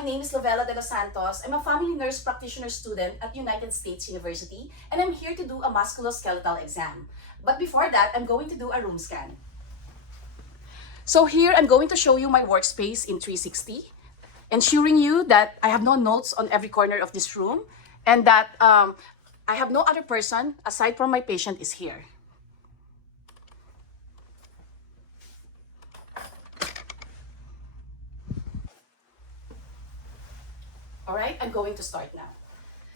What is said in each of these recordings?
my name is Lovella de los Santos. I'm a family nurse practitioner student at United States University, and I'm here to do a musculoskeletal exam. But before that, I'm going to do a room scan. So here, I'm going to show you my workspace in 360, ensuring you that I have no notes on every corner of this room, and that I have no other person aside from my patient is here. All right, I'm going to start now.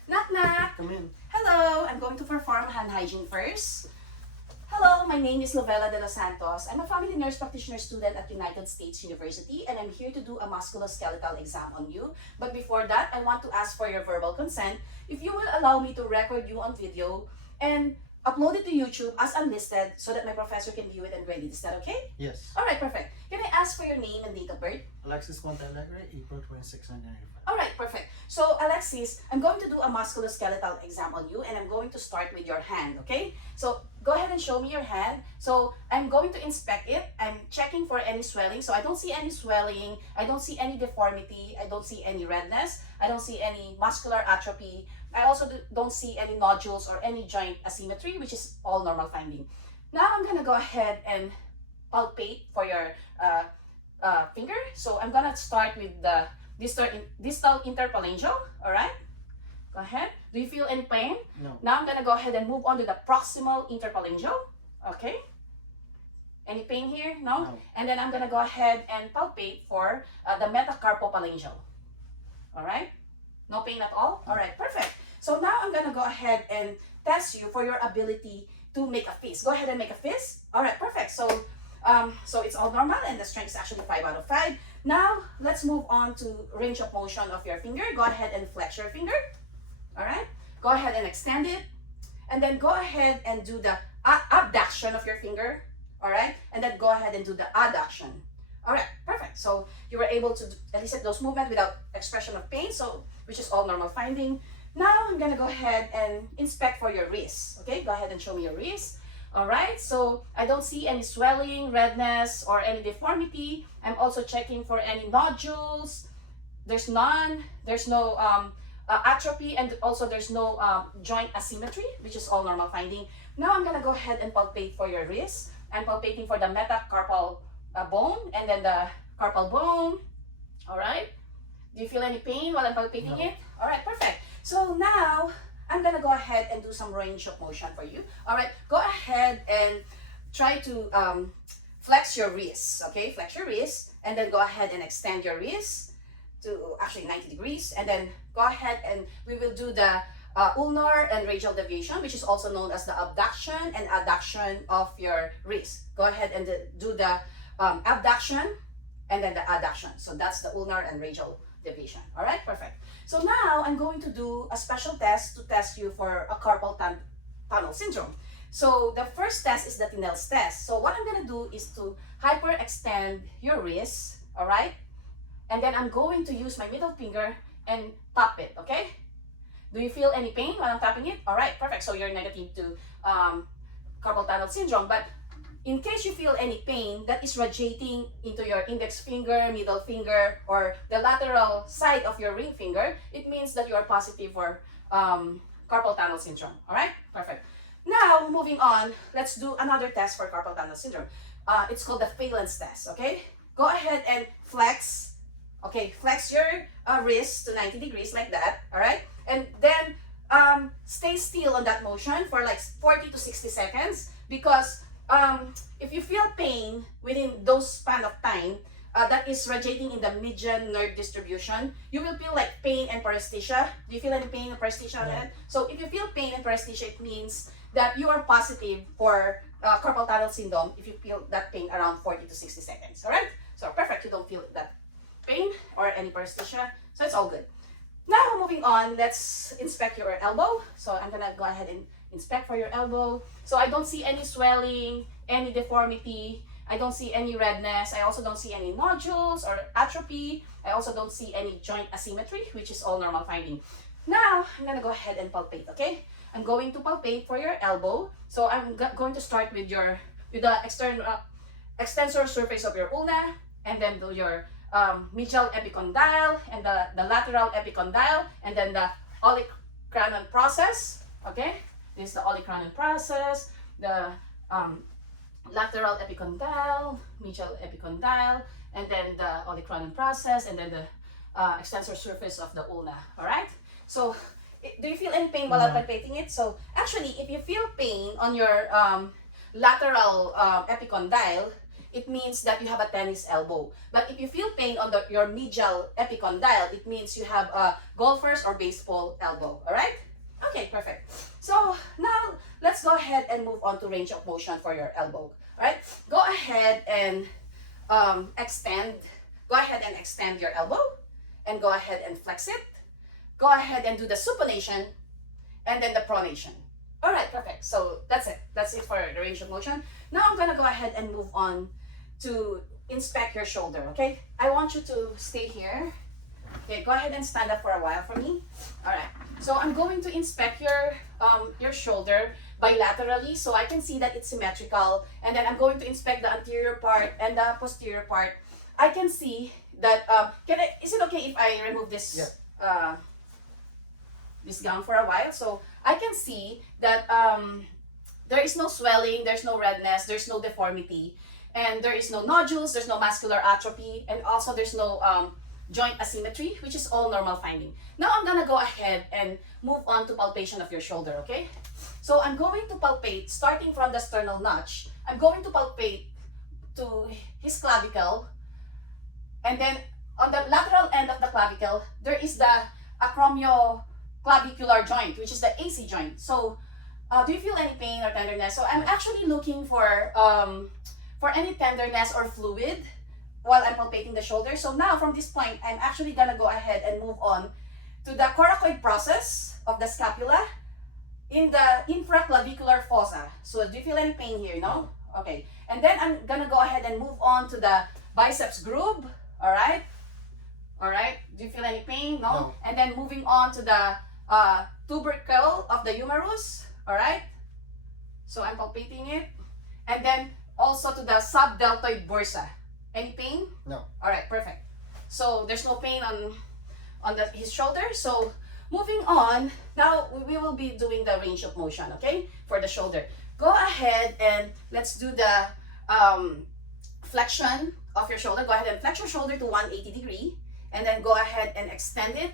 Knock, knock. Come in. Hello, I'm going to perform hand hygiene first. Hello, my name is Lovella de los Santos. I'm a family nurse practitioner student at United States University, and I'm here to do a musculoskeletal exam on you. But before that, I want to ask for your verbal consent if you will allow me to record you on video and upload it to YouTube as unlisted so that my professor can view it and grade it. Is that okay? Yes. All right, perfect. Can I ask for your name and date of birth? Alexis Montalegre, April 26, 1995. All right, perfect. So, Alexis, I'm going to do a musculoskeletal exam on you, and I'm going to start with your hand, okay? So, go ahead and show me your hand. So, I'm going to inspect it. I'm checking for any swelling. So, I don't see any swelling. I don't see any deformity. I don't see any redness. I don't see any muscular atrophy. I also don't see any nodules or any joint asymmetry, which is all normal finding. Now, I'm going to go ahead and palpate for your finger. So, I'm going to start with the distal interphalangeal. All right, go ahead. Do you feel any pain? No. Now I'm gonna go ahead and move on to the proximal interphalangeal. Okay, any pain here? No. And then I'm gonna go ahead and palpate for the metacarpophalangeal. All right, no pain at all. All right, perfect. So now I'm gonna go ahead and test you for your ability to make a fist. Go ahead and make a fist. All right, perfect. So it's all normal, and the strength is actually 5 out of 5. Now, let's move on to range of motion of your finger. Go ahead and flex your finger. All right. Go ahead and extend it. And then go ahead and do the abduction of your finger. All right. And then go ahead and do the adduction. All right. Perfect. So you were able to elicit those movements without expression of pain, so which is all normal finding. Now, I'm going to go ahead and inspect for your wrist. Okay. Go ahead and show me your wrist. All right, so I don't see any swelling, redness, or any deformity. I'm also checking for any nodules. There's none. There's no atrophy, and also there's no joint asymmetry, which is all normal finding. Now I'm gonna go ahead and palpate for your wrist. I'm palpating for the metacarpal bone and then the carpal bone. All right. Do you feel any pain while I'm palpating it? All right, perfect. So now I'm gonna go ahead and do some range of motion for you. All right, go ahead and try to flex your wrist. Okay, flex your wrist, and then go ahead and extend your wrist to actually 90 degrees, and then go ahead and we will do the ulnar and radial deviation, which is also known as the abduction and adduction of your wrist. Go ahead and do the abduction and then the adduction. So that's the ulnar and radial deviation. All right, perfect. So now I'm going to do a special test to test you for a carpal tunnel syndrome. So the first test is the Tinel's test. So what I'm going to do is to hyperextend your wrist, all right? And then I'm going to use my middle finger and tap it, okay? Do you feel any pain while I'm tapping it? All right, perfect. So you're negative to carpal tunnel syndrome. But in case you feel any pain that is radiating into your index finger, middle finger, or the lateral side of your ring finger, it means that you are positive for carpal tunnel syndrome. All right, perfect. Now, moving on, let's do another test for carpal tunnel syndrome. It's called the Phalen's test, okay? Go ahead and flex. Okay, flex your wrist to 90 degrees like that, all right? And then stay still on that motion for like 40 to 60 seconds because if you feel pain within those span of time that is radiating in the median nerve distribution, you will feel like pain and paresthesia. Do you feel any pain and paresthesia on that? So if you feel pain and paresthesia, it means that you are positive for carpal tunnel syndrome if you feel that pain around 40 to 60 seconds. All right? So perfect. You don't feel that pain or any paresthesia. So it's all good. Now moving on, let's inspect your elbow. So I'm gonna go ahead and inspect for your elbow. So I don't see any swelling, any deformity. I don't see any redness. I also don't see any nodules or atrophy. I also don't see any joint asymmetry, which is all normal finding. Now, I'm gonna go ahead and palpate, okay? I'm going to palpate for your elbow. So I'm going to start with the extensor surface of your ulna, and then do your medial epicondyle and the lateral epicondyle, and then the olecranon process. Okay, this is the olecranon process, the lateral epicondyle, medial epicondyle, and then the olecranon process, and then the extensor surface of the ulna. All right. So, do you feel any pain while I'm palpating it? So, actually, if you feel pain on your lateral epicondyle, it means that you have a tennis elbow. But if you feel pain on your medial epicondyle, it means you have a golfer's or baseball elbow. All right? Okay, perfect. So now let's go ahead and move on to range of motion for your elbow. All right? Go ahead and extend. Go ahead and extend your elbow, and go ahead and flex it. Go ahead and do the supination, and then the pronation. All right, perfect. So that's it. That's it for the range of motion. Now I'm gonna go ahead and move on to inspect your shoulder, okay? I want you to stay here. Okay, go ahead and stand up for a while for me. All right. So I'm going to inspect your shoulder bilaterally so I can see that it's symmetrical, and then I'm going to inspect the anterior part and the posterior part. I can see that is it okay if I remove this this gown for a while? So I can see that there is no swelling, there's no redness, there's no deformity, and there is no nodules, there's no muscular atrophy, and also there's no joint asymmetry, which is all normal finding. Now I'm gonna go ahead and move on to palpation of your shoulder, okay? So I'm going to palpate, starting from the sternal notch. I'm going to palpate to his clavicle, and then on the lateral end of the clavicle, there is the acromioclavicular joint, which is the AC joint. So do you feel any pain or tenderness? So I'm actually looking for any tenderness or fluid while I'm palpating the shoulder. So now from this point, I'm actually gonna go ahead and move on to the coracoid process of the scapula in the infraclavicular fossa. So do you feel any pain here? No? Okay. And then I'm gonna go ahead and move on to the biceps groove. All right. All right. Do you feel any pain? No. And then moving on to the tubercle of the humerus. All right. So I'm palpating it, and then also to the subdeltoid bursa. Any pain? No. All right. Perfect. So there's no pain on his shoulder. So moving on, now we will be doing the range of motion, okay, for the shoulder. Go ahead and let's do the flexion of your shoulder. Go ahead and flex your shoulder to 180 degree, and then go ahead and extend it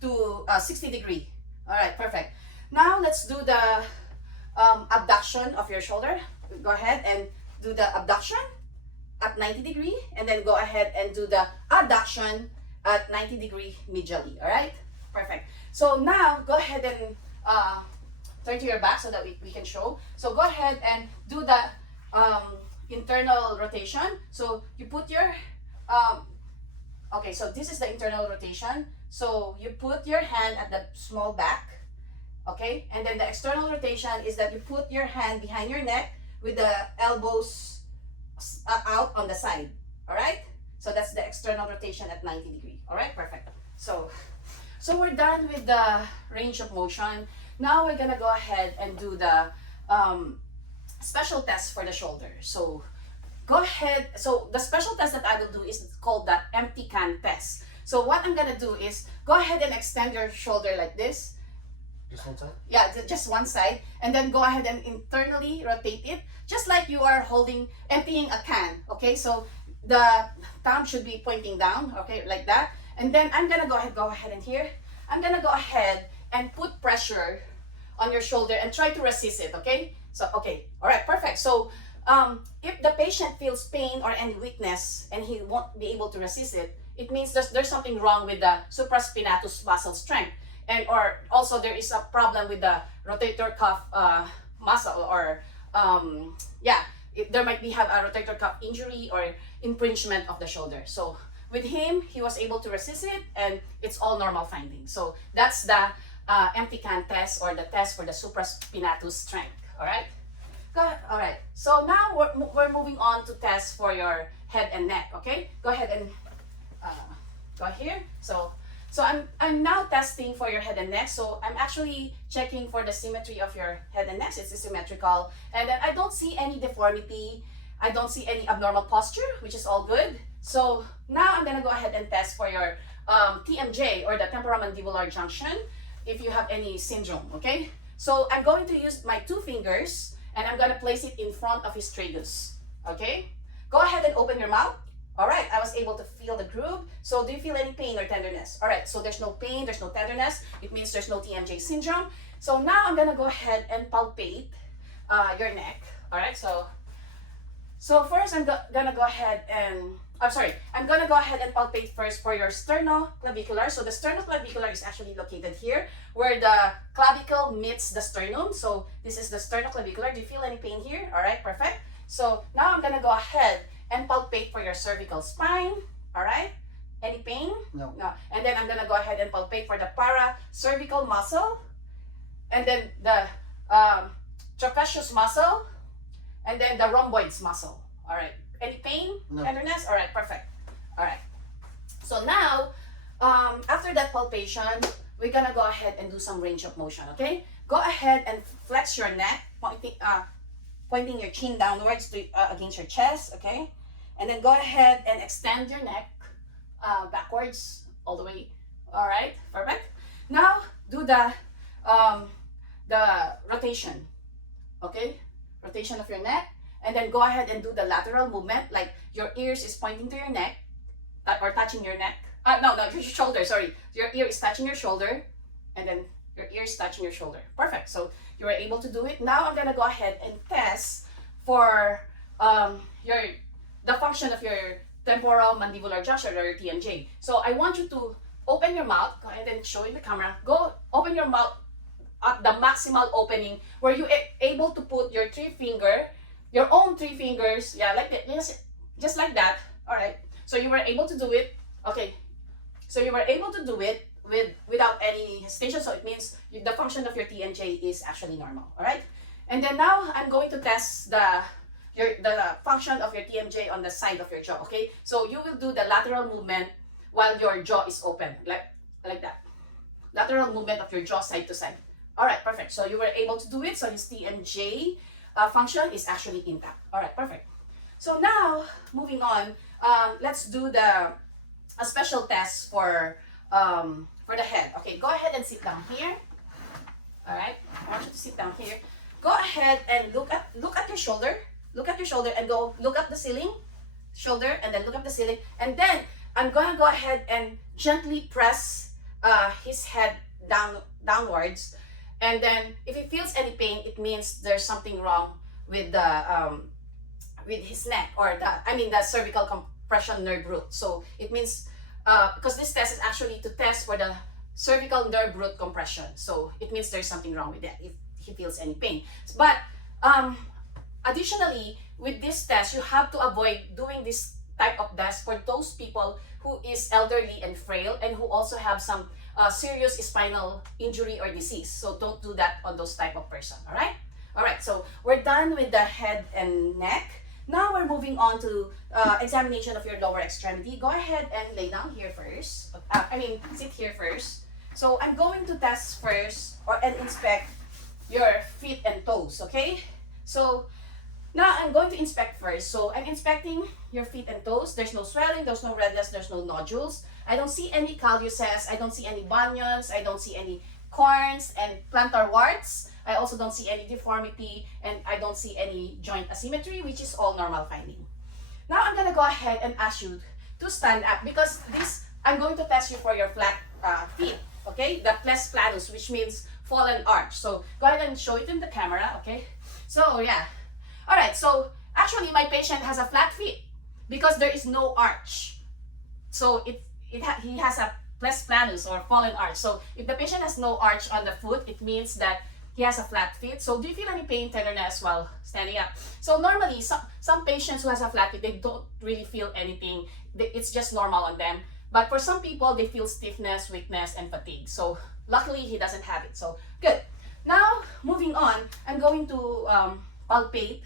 to 60 degree. All right, perfect. Now let's do the abduction of your shoulder. Go ahead and do the abduction at 90 degree, and then go ahead and do the adduction at 90 degree medially. All right, perfect. So now go ahead and turn to your back so that we can show. So go ahead and do the internal rotation. So you put your okay, so this is the internal rotation. So you put your hand at the small back, okay, and then the external rotation is that you put your hand behind your neck with the elbows out on the side. All right, so that's the external rotation at 90 degree. All right, perfect. So we're done with the range of motion. Now we're gonna go ahead and do the special test for the shoulder. So go ahead. So the special test that I will do is called the empty can test. So what I'm gonna do is go ahead and extend your shoulder like this. Just one side? Yeah, just one side, and then go ahead and internally rotate it, just like you are emptying a can. Okay, so the thumb should be pointing down. Okay, like that. And then I'm gonna go ahead and here, I'm gonna go ahead and put pressure on your shoulder and try to resist it. Okay, so okay, all right, perfect. So if the patient feels pain or any weakness and he won't be able to resist it, it means there's something wrong with the supraspinatus muscle strength, and or also there is a problem with the rotator cuff muscle, or there might be have a rotator cuff injury or impingement of the shoulder. So with him, he was able to resist it, and it's all normal findings. So that's the empty can test, or the test for the supraspinatus strength. All right. All right. So now we're moving on to test for your head and neck. Okay. Go ahead and go here. So I'm now testing for your head and neck. So I'm actually checking for the symmetry of your head and neck. It's symmetrical, and then I don't see any deformity. I don't see any abnormal posture, which is all good. So now I'm gonna go ahead and test for your TMJ, or the temporomandibular junction, if you have any syndrome, okay? So I'm going to use my 2 fingers and I'm gonna place it in front of his tragus, okay? Go ahead and open your mouth. All right, I was able to feel the groove. So do you feel any pain or tenderness? All right, so there's no pain, there's no tenderness. It means there's no TMJ syndrome. So now I'm gonna go ahead and palpate your neck. All right, so first I'm gonna go ahead and, I'm gonna go ahead and palpate first for your sternoclavicular. So the sternoclavicular is actually located here, where the clavicle meets the sternum. So this is the sternoclavicular. Do you feel any pain here? All right, perfect. So now I'm gonna go ahead and palpate for your cervical spine. All right, any pain? No. No. And then I'm gonna go ahead and palpate for the paracervical muscle, and then the trapezius muscle, and then the rhomboids muscle. All right. Any pain? No. Tenderness? All right, perfect. All right. So now, after that palpation, we're gonna go ahead and do some range of motion, okay? Go ahead and flex your neck, pointing your chin downwards to, against your chest, okay? And then go ahead and extend your neck backwards all the way. All right, perfect. Now, do the rotation, okay? Rotation of your neck. And then go ahead and do the lateral movement, like your ears is pointing to your neck, or touching your neck. No, your shoulder, sorry. Your ear is touching your shoulder, and then your ear is touching your shoulder. Perfect. So you were able to do it. Now I'm gonna go ahead and test for the function of your temporal mandibular junction, or your TMJ. So I want you to open your mouth. Go ahead and show in the camera. Go open your mouth at the maximal opening, where you able to put your your own 3 fingers, yeah, like that, just like that. All right, so you were able to do it. Okay, so you were able to do it without any hesitation, so it means the function of your TMJ is actually normal. All right, and then now I'm going to test the function of your TMJ on the side of your jaw. Okay, so you will do the lateral movement while your jaw is open, like that, lateral movement of your jaw side to side. All right, perfect. So you were able to do it. So his TMJ function is actually intact. All right, perfect. So now, moving on, let's do a special test for the head. Okay, go ahead and sit down here. All right, I want you to sit down here. Go ahead and look at your shoulder. Look at your shoulder and go look up the ceiling. Shoulder, and then look up the ceiling. And then I'm gonna go ahead and gently press his head downwards. And then if he feels any pain, it means there's something wrong with with his neck, or the cervical compression nerve root. So it means because this test is actually to test for the cervical nerve root compression. So it means there's something wrong with that if he feels any pain. But additionally, with this test, you have to avoid doing this type of test for those people who is elderly and frail, and who also have some serious spinal injury or disease. So don't do that on those type of person. All right, so we're done with the head and neck. Now we're moving on to examination of your lower extremity. Go ahead and lay down here first. Sit here first. So I'm going to test first and inspect your feet and toes, okay? So now I'm going to inspect first. So I'm inspecting your feet and toes. There's no swelling, there's no redness, there's no nodules. I don't see any calluses, I don't see any bunions, I don't see any corns and plantar warts. I also don't see any deformity, and I don't see any joint asymmetry, which is all normal finding. Now I'm gonna go ahead and ask you to stand up, because I'm going to test you for your flat feet, okay? The pes planus, which means fallen arch. So go ahead and show it in the camera, okay? So yeah. All right, so actually my patient has a flat feet because there is no arch. So he has a pes planus, or fallen arch. So if the patient has no arch on the foot, it means that he has a flat feet. So do you feel any pain, tenderness while standing up? So normally, some patients who has a flat feet, they don't really feel anything. It's just normal on them. But for some people, they feel stiffness, weakness, and fatigue. So luckily, he doesn't have it. So good. Now, moving on, I'm going to palpate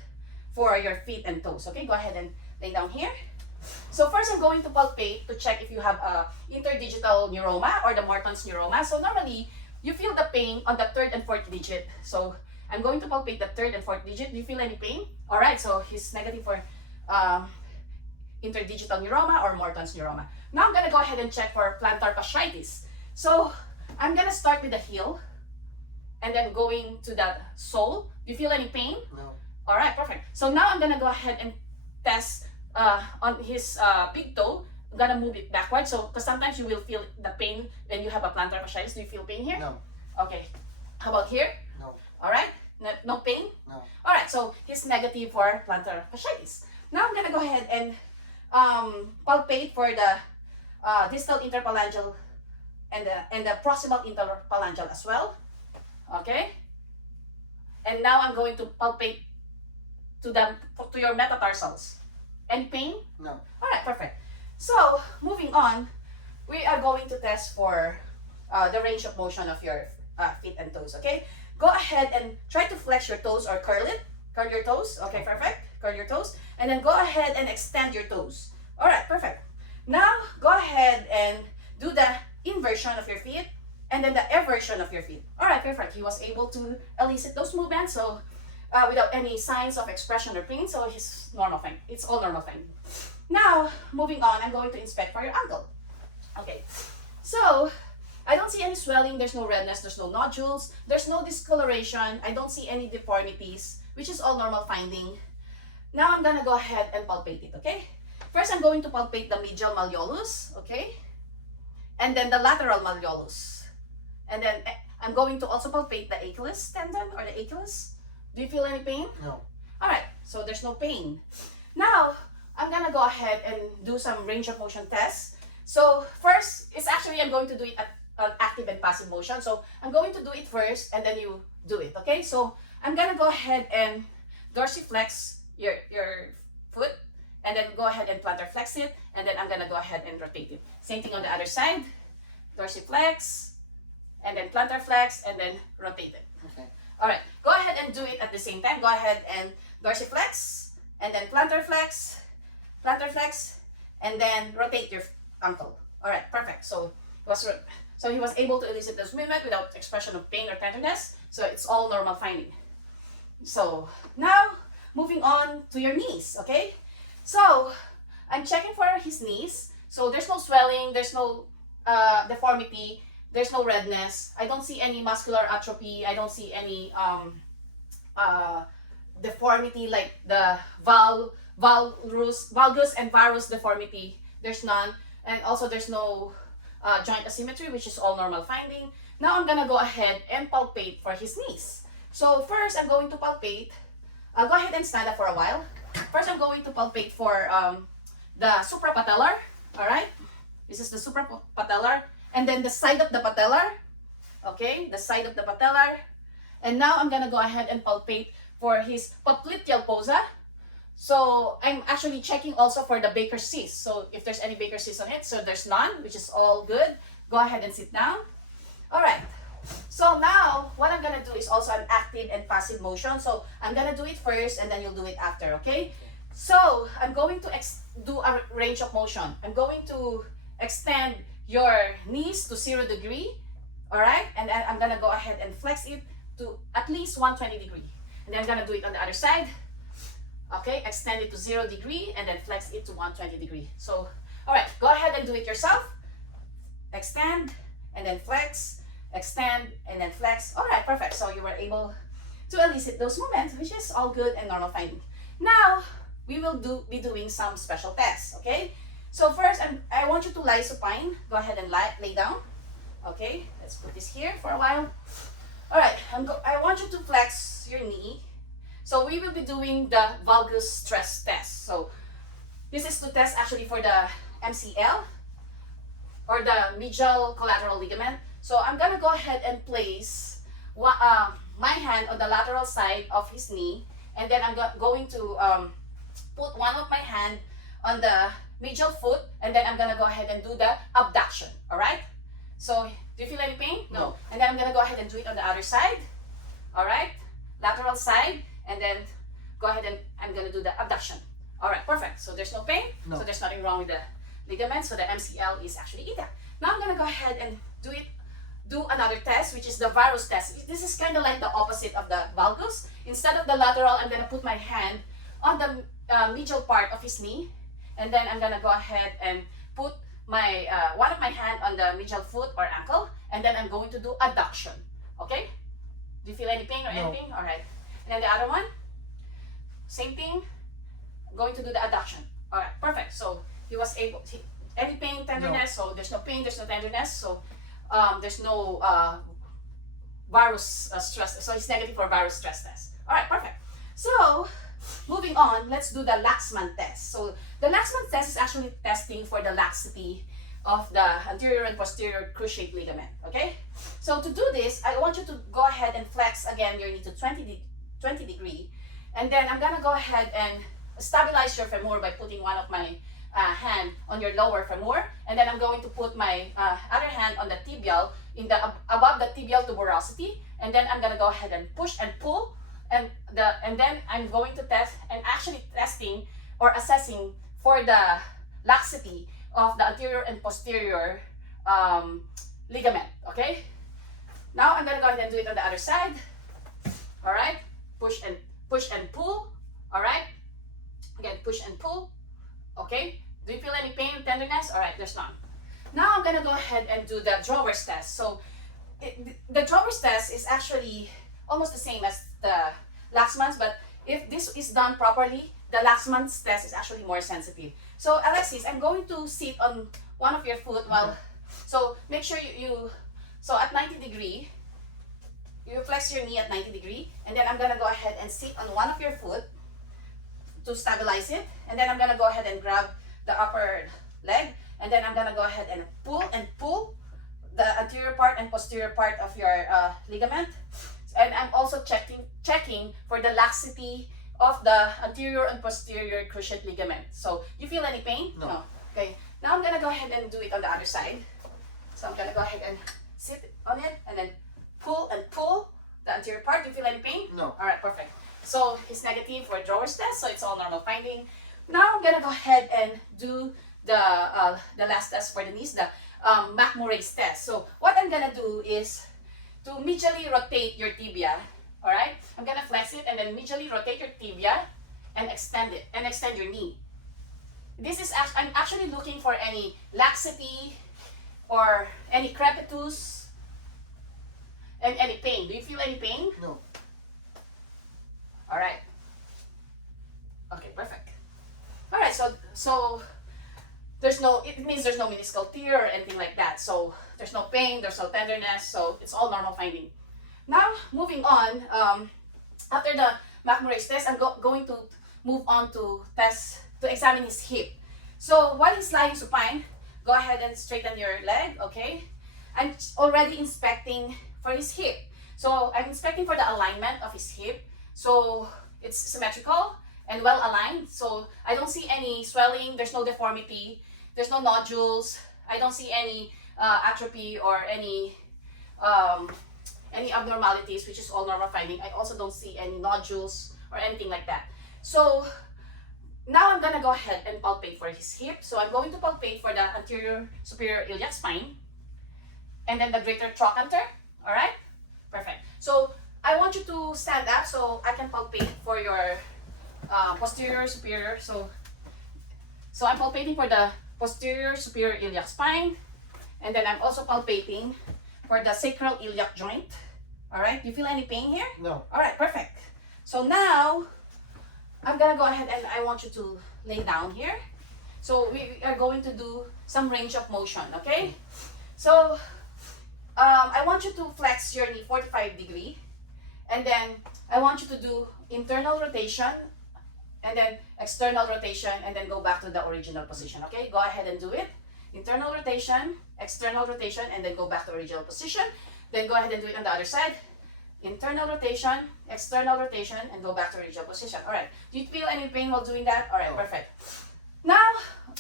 for your feet and toes. Okay, go ahead and lay down here. So first, I'm going to palpate to check if you have a interdigital neuroma or the Morton's neuroma. So normally, you feel the pain on the 3rd and 4th digit. So I'm going to palpate the 3rd and 4th digit. Do you feel any pain? All right, so he's negative for interdigital neuroma or Morton's neuroma. Now I'm gonna go ahead and check for plantar fasciitis. So I'm gonna start with the heel and then going to the sole. Do you feel any pain? No. All right, perfect. So now I'm gonna go ahead and test on his big toe. I'm gonna move it backwards. So, because sometimes you will feel the pain when you have a plantar fasciitis. Do you feel pain here? No. Okay. How about here? No. All right. No pain? No. All right. So he's negative for plantar fasciitis. Now I'm gonna go ahead and palpate for the distal interphalangeal and the proximal interphalangeal as well. Okay. And now I'm going to palpate to your metatarsals. Any pain? No. All right, perfect. So moving on, we are going to test for the range of motion of your feet and toes. Okay, go ahead and try to flex your toes or curl it. Curl your toes. Okay, perfect. Curl your toes, and then go ahead and extend your toes. All right, perfect. Now go ahead and do the inversion of your feet and then the eversion of your feet. All right, perfect. He was able to elicit those movements, so without any signs of expression or pain, so it's normal thing. It's all normal thing. Now, moving on, I'm going to inspect for your ankle. Okay, so I don't see any swelling, there's no redness, there's no nodules, there's no discoloration, I don't see any deformities, which is all normal finding. Now I'm gonna go ahead and palpate it, okay? First, I'm going to palpate the medial malleolus, okay? And then the lateral malleolus. And then I'm going to also palpate the Achilles tendon or the Achilles. Do you feel any pain? No. All right, so there's no pain. Now, I'm gonna go ahead and do some range of motion tests. So first, it's actually I'm going to do it at active and passive motion. So I'm going to do it first and then you do it, okay? So I'm gonna go ahead and dorsiflex your foot and then go ahead and plantar flex it and then I'm gonna go ahead and rotate it. Same thing on the other side, dorsiflex and then plantar flex and then rotate it. Okay. All right, go ahead and do it at the same time. Go ahead and dorsiflex and then plantar flex, and then rotate your ankle. All right, perfect. So he was able to elicit this movement without expression of pain or tenderness. So it's all normal finding. So now moving on to your knees, okay? So I'm checking for his knees. So there's no swelling, there's no deformity, there's no redness. I don't see any muscular atrophy. I don't see any deformity like the valgus and varus deformity. There's none. And also there's no joint asymmetry, which is all normal finding. Now I'm gonna go ahead and palpate for his knees. So first I'm going to palpate. I'll go ahead and stand up for a while. First I'm going to palpate for the suprapatellar. All right, this is the suprapatellar, and then the side of the patellar. Okay, the side of the patellar. And now I'm gonna go ahead and palpate for his popliteal fossa. So I'm actually checking also for the Baker's cyst. So if there's any Baker's cyst on it, so there's none, which is all good. Go ahead and sit down. All right. So now what I'm gonna do is also an active and passive motion. So I'm gonna do it first and then you'll do it after, okay? So I'm going to do a range of motion. I'm going to extend your knees to 0 degree, all right? And then I'm gonna go ahead and flex it to at least 120 degree. And then I'm gonna do it on the other side. Okay, extend it to 0 degree and then flex it to 120 degree. So, all right, go ahead and do it yourself. Extend and then flex, extend and then flex. All right, perfect. So you were able to elicit those movements, which is all good and normal finding. Now, we will be doing some special tests, okay? So first, I want you to lie supine. Go ahead and lay down. Okay, let's put this here for a while. All right, I want you to flex your knee. So we will be doing the valgus stress test. So this is to test actually for the MCL or the medial collateral ligament. So I'm gonna go ahead and place my hand on the lateral side of his knee, and then I'm going to put one of my hand on the medial foot, and then I'm gonna go ahead and do the abduction. All right. So do you feel any pain? No. And then I'm gonna go ahead and do it on the other side. All right, lateral side. And then go ahead and I'm gonna do the abduction. All right, perfect. So there's no pain. No. So there's nothing wrong with the ligament. So the MCL is actually intact. Now I'm gonna go ahead and do another test, which is the varus test. This is kind of like the opposite of the valgus. Instead of the lateral, I'm gonna put my hand on the medial part of his knee, and then I'm gonna go ahead and put my one of my hand on the medial foot or ankle, and then I'm going to do adduction. Okay? Do you feel any pain or No. anything? All right. And then the other one, same thing. Going to do the adduction. All right, perfect. So he was able. Any pain, tenderness? So there's no pain, there's no tenderness. So there's no varus stress. So it's negative for varus stress test. All right, perfect. So moving on, let's do the Laxman test. So the Laxman test is actually testing for the laxity of the anterior and posterior cruciate ligament. Okay. So to do this, I want you to go ahead and flex again your knee to 20 degree, and then I'm gonna go ahead and stabilize your femur by putting one of my hand on your lower femur, and then I'm going to put my other hand on the tibial in the above the tibial tuberosity, and then I'm gonna go ahead and push and pull, and then I'm going to test and actually testing or assessing for the laxity of the anterior and posterior ligament. Okay. Now I'm gonna go ahead and do it on the other side. All right. Push and pull. All right. Again, push and pull. Okay. Do you feel any pain, tenderness? All right, there's none. Now I'm gonna go ahead and do the drawer's test. So the drawer's test is actually almost the same as the Laxman's, but if this is done properly, the Laxman's test is actually more sensitive. So Alexis, I'm going to sit on one of your foot while, so make sure so at 90 degree, you flex your knee at 90 degree, and then I'm gonna go ahead and sit on one of your foot to stabilize it, and then I'm gonna go ahead and grab the upper leg, and then I'm gonna go ahead and pull the anterior part and posterior part of your ligament, and I'm also checking for the laxity of the anterior and posterior cruciate ligament. So you feel any pain? No. Okay. Now I'm gonna go ahead and do it on the other side. So I'm gonna go ahead and sit on it, and then pull the anterior part. Do you feel any pain? No. All right, perfect. So it's negative for drawer's test, so it's all normal finding. Now I'm gonna go ahead and do the last test for the knees, the McMurray's test. So what I'm gonna do is to medially rotate your tibia. All right, I'm gonna flex it and then medially rotate your tibia and extend it and extend your knee. This is I'm actually looking for any laxity or any crepitus and any pain. Do you feel any pain? No. All right. Okay, perfect. All right, so there's no, it means there's no meniscal tear or anything like that. So there's no pain, there's no tenderness, so it's all normal finding. Now, moving on, after the McMurray's test, I'm going to move on to examine his hip. So while he's lying supine, go ahead and straighten your leg, okay? I'm already inspecting for his hip. So I'm inspecting for the alignment of his hip. So it's symmetrical and well aligned. So I don't see any swelling, there's no deformity, there's no nodules, I don't see any atrophy or any abnormalities, which is all normal finding. I also don't see any nodules or anything like that. So now I'm gonna go ahead and palpate for his hip. So I'm going to palpate for the anterior superior iliac spine and then the greater trochanter. All right, perfect. So I want you to stand up so I can palpate for your posterior superior. So I'm palpating for the posterior superior iliac spine, and then I'm also palpating for the sacral iliac joint. All right, you feel any pain here? No. All right, perfect. So now I'm gonna go ahead and I want you to lay down here. So we are going to do some range of motion, okay? So I want you to flex your knee 45 degree, and then I want you to do internal rotation and then external rotation, and then go back to the original position, okay? Go ahead and do it. Internal rotation, external rotation, and then go back to original position. Then go ahead and do it on the other side. Internal rotation, external rotation, and go back to original position. All right. Do you feel any pain while doing that? All right, perfect. Now,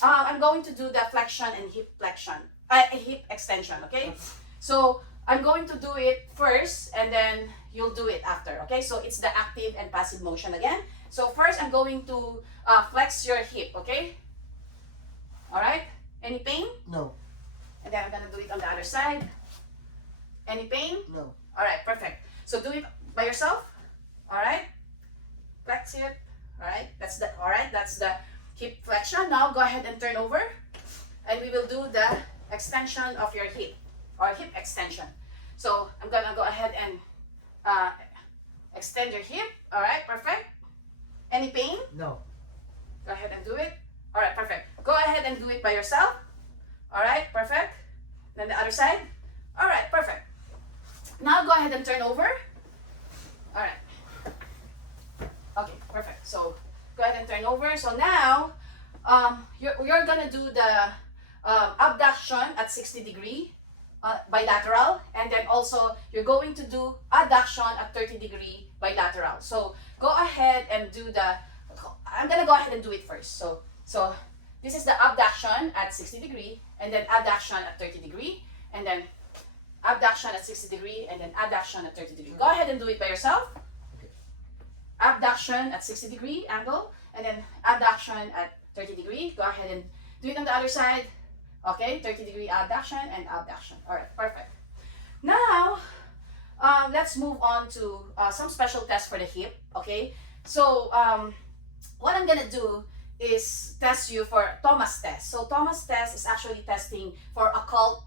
I'm going to do the flexion and hip flexion, hip extension, okay? So I'm going to do it first, and then you'll do it after, okay? So it's the active and passive motion again. So first, I'm going to flex your hip, okay? All right. Any pain? No. And then I'm gonna do it on the other side. Any pain? No. All right, perfect. So do it by yourself. All right. Flex it. All right. That's the hip flexion. Now go ahead and turn over, and we will do the extension of your hip, or hip extension. So I'm gonna go ahead and extend your hip. All right, perfect. Any pain? No. Go ahead and do it. All right, perfect. Go ahead and do it by yourself. All right, perfect. Then the other side. All right, perfect. Now go ahead and turn over. All right. Okay, perfect. So go ahead and turn over. So now you're gonna do the abduction at 60 degree bilateral, and then also you're going to do adduction at 30 degree bilateral. So go ahead and do the, I'm gonna go ahead and do it first. So this is the abduction at 60 degree, and then adduction at 30 degree, and then abduction at 60 degree, and then adduction at 30 degree. Go ahead and do it by yourself. Abduction at 60 degree angle, and then adduction at 30 degree. Go ahead and do it on the other side. Okay, 30 degree abduction and abduction. All right, perfect. Now, let's move on to some special tests for the hip. Okay, so what I'm gonna do is test you for Thomas test. So Thomas test is actually testing for occult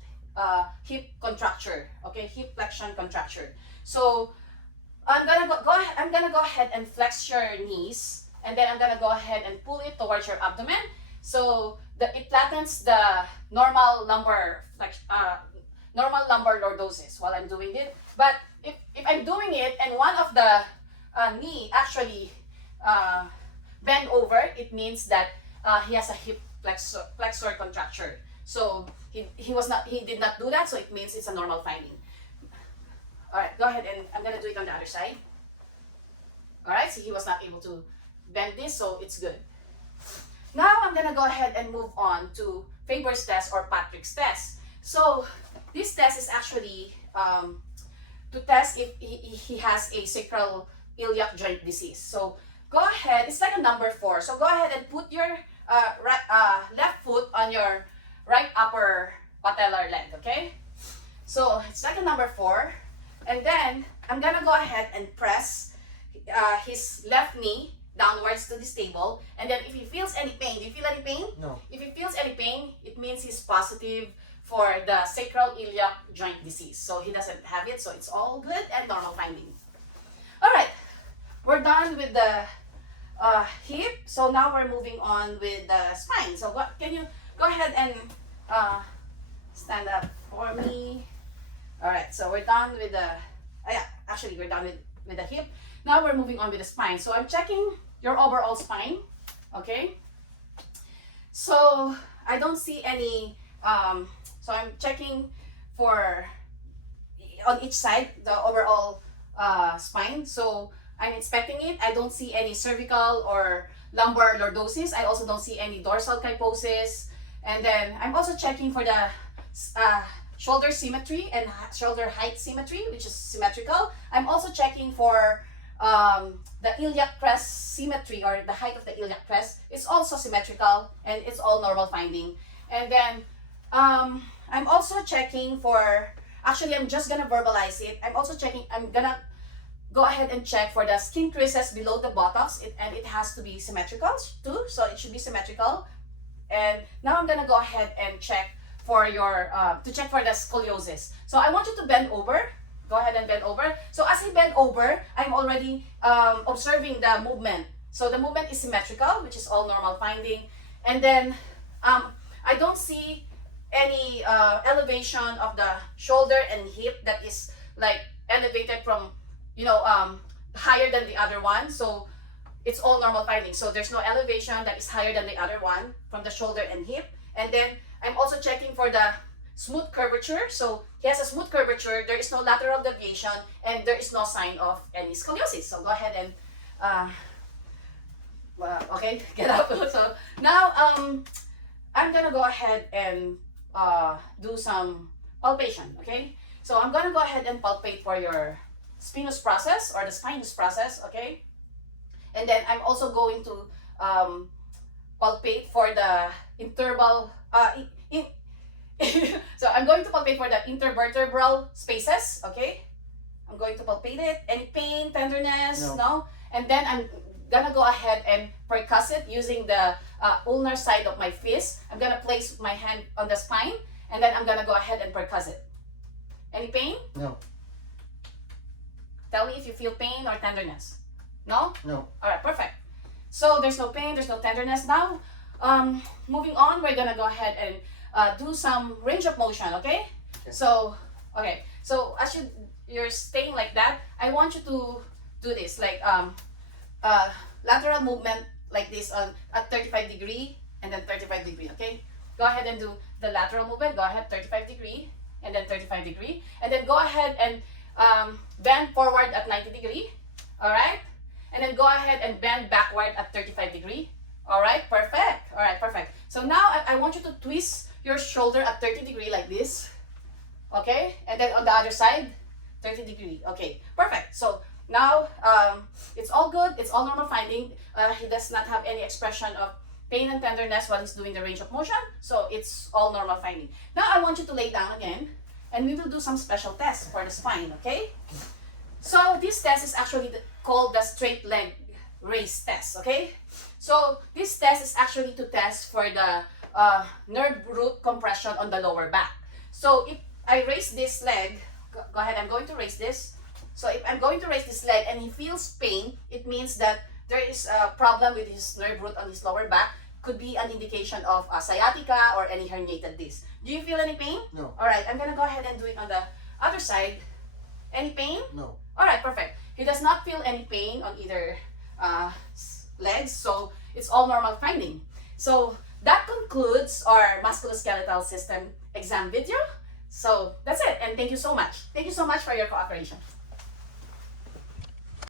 hip contracture. Okay, hip flexion contracture. So I'm gonna go ahead and flex your knees, and then I'm gonna go ahead and pull it towards your abdomen. So it flattens the normal lumbar lordosis while I'm doing it. But if I'm doing it and one of the knee actually bend over, it means that he has a hip flexor contracture. So he did not do that, so it means it's a normal finding. All right, go ahead, and I'm gonna do it on the other side. All right, so he was not able to bend this, so it's good. Now I'm gonna go ahead and move on to Faber's test or Patrick's test. So this test is actually to test if he has a sacral iliac joint disease. So go ahead, it's like a number 4. So go ahead and put your left foot on your right upper patellar leg, okay? So it's like a number 4. And then I'm gonna go ahead and press his left knee downwards to this table. And then if he feels any pain, do you feel any pain? No. If he feels any pain, it means he's positive for the sacral iliac joint disease. So he doesn't have it, so it's all good and normal finding. All right, we're done with the hip. So now we're moving on with the spine. So can you go ahead and stand up for me? All right, so we're done with the, actually we're done with the hip. Now we're moving on with the spine. So I'm checking your overall spine, okay? So I don't see any, so I'm checking for, on each side, the overall spine. So I'm inspecting it. I don't see any cervical or lumbar lordosis. I also don't see any dorsal kyphosis. And then I'm also checking for the shoulder symmetry and shoulder height symmetry, which is symmetrical. I'm also checking for the iliac crest symmetry, or the height of the iliac crest. It's also symmetrical and it's all normal finding. And then I'm also checking for, actually I'm just gonna verbalize it. I'm also checking, I'm gonna go ahead and check for the skin creases below the buttocks, and it has to be symmetrical too, so it should be symmetrical. And now I'm gonna go ahead and check for your, to check for the scoliosis. So I want you to bend over. Go ahead and bend over. So as he bend over, I'm already observing the movement. So the movement is symmetrical, which is all normal finding. And then I don't see any elevation of the shoulder and hip that is like elevated from, you know, higher than the other one. So it's all normal findings. So there's no elevation that is higher than the other one from the shoulder and hip. And then I'm also checking for the smooth curvature. So he has a smooth curvature, there is no lateral deviation, and there is no sign of any scoliosis. So go ahead and, okay, get up. So now I'm gonna go ahead and do some palpation, okay? So I'm gonna go ahead and palpate for your spinous process or the spinous process, okay? And then I'm also going to palpate for the interval, so I'm going to palpate for the intervertebral spaces, okay? I'm going to palpate it. Any pain, tenderness, no? And then gonna go ahead and percuss it using the ulnar side of my fist. I'm gonna place my hand on the spine, and then I'm gonna go ahead and percuss it. Any pain? No. Tell me if you feel pain or tenderness. No? No. All right, perfect. So there's no pain, there's no tenderness. Now, moving on, we're gonna go ahead and do some range of motion, okay? So as you're staying like that, I want you to do this, like lateral movement like this at 35 degree and then 35 degree, okay? Go ahead and do the lateral movement. Go ahead, 35 degree and then 35 degree, and then go ahead and bend forward at 90 degree, all right? And then go ahead and bend backward at 35 degree. All right, perfect. All right, perfect. So now I want you to twist your shoulder at 30 degree like this. Okay, and then on the other side, 30 degree. Okay, perfect. So now it's all good. It's all normal finding. He does not have any expression of pain and tenderness while he's doing the range of motion. So it's all normal finding. Now I want you to lay down again, and we will do some special tests for the spine, okay? So this test is actually called the straight leg raise test, okay? So this test is actually to test for the nerve root compression on the lower back. So if I raise this leg, go ahead, I'm going to raise this. So if I'm going to raise this leg and he feels pain, it means that there is a problem with his nerve root on his lower back. Could be an indication of sciatica or any herniated disc. Do you feel any pain? No. All right, I'm gonna go ahead and do it on the other side. Any pain? No. All right, perfect. He does not feel any pain on either legs, so it's all normal finding. So that concludes our musculoskeletal system exam video. So that's it, and thank you so much. Thank you so much for your cooperation.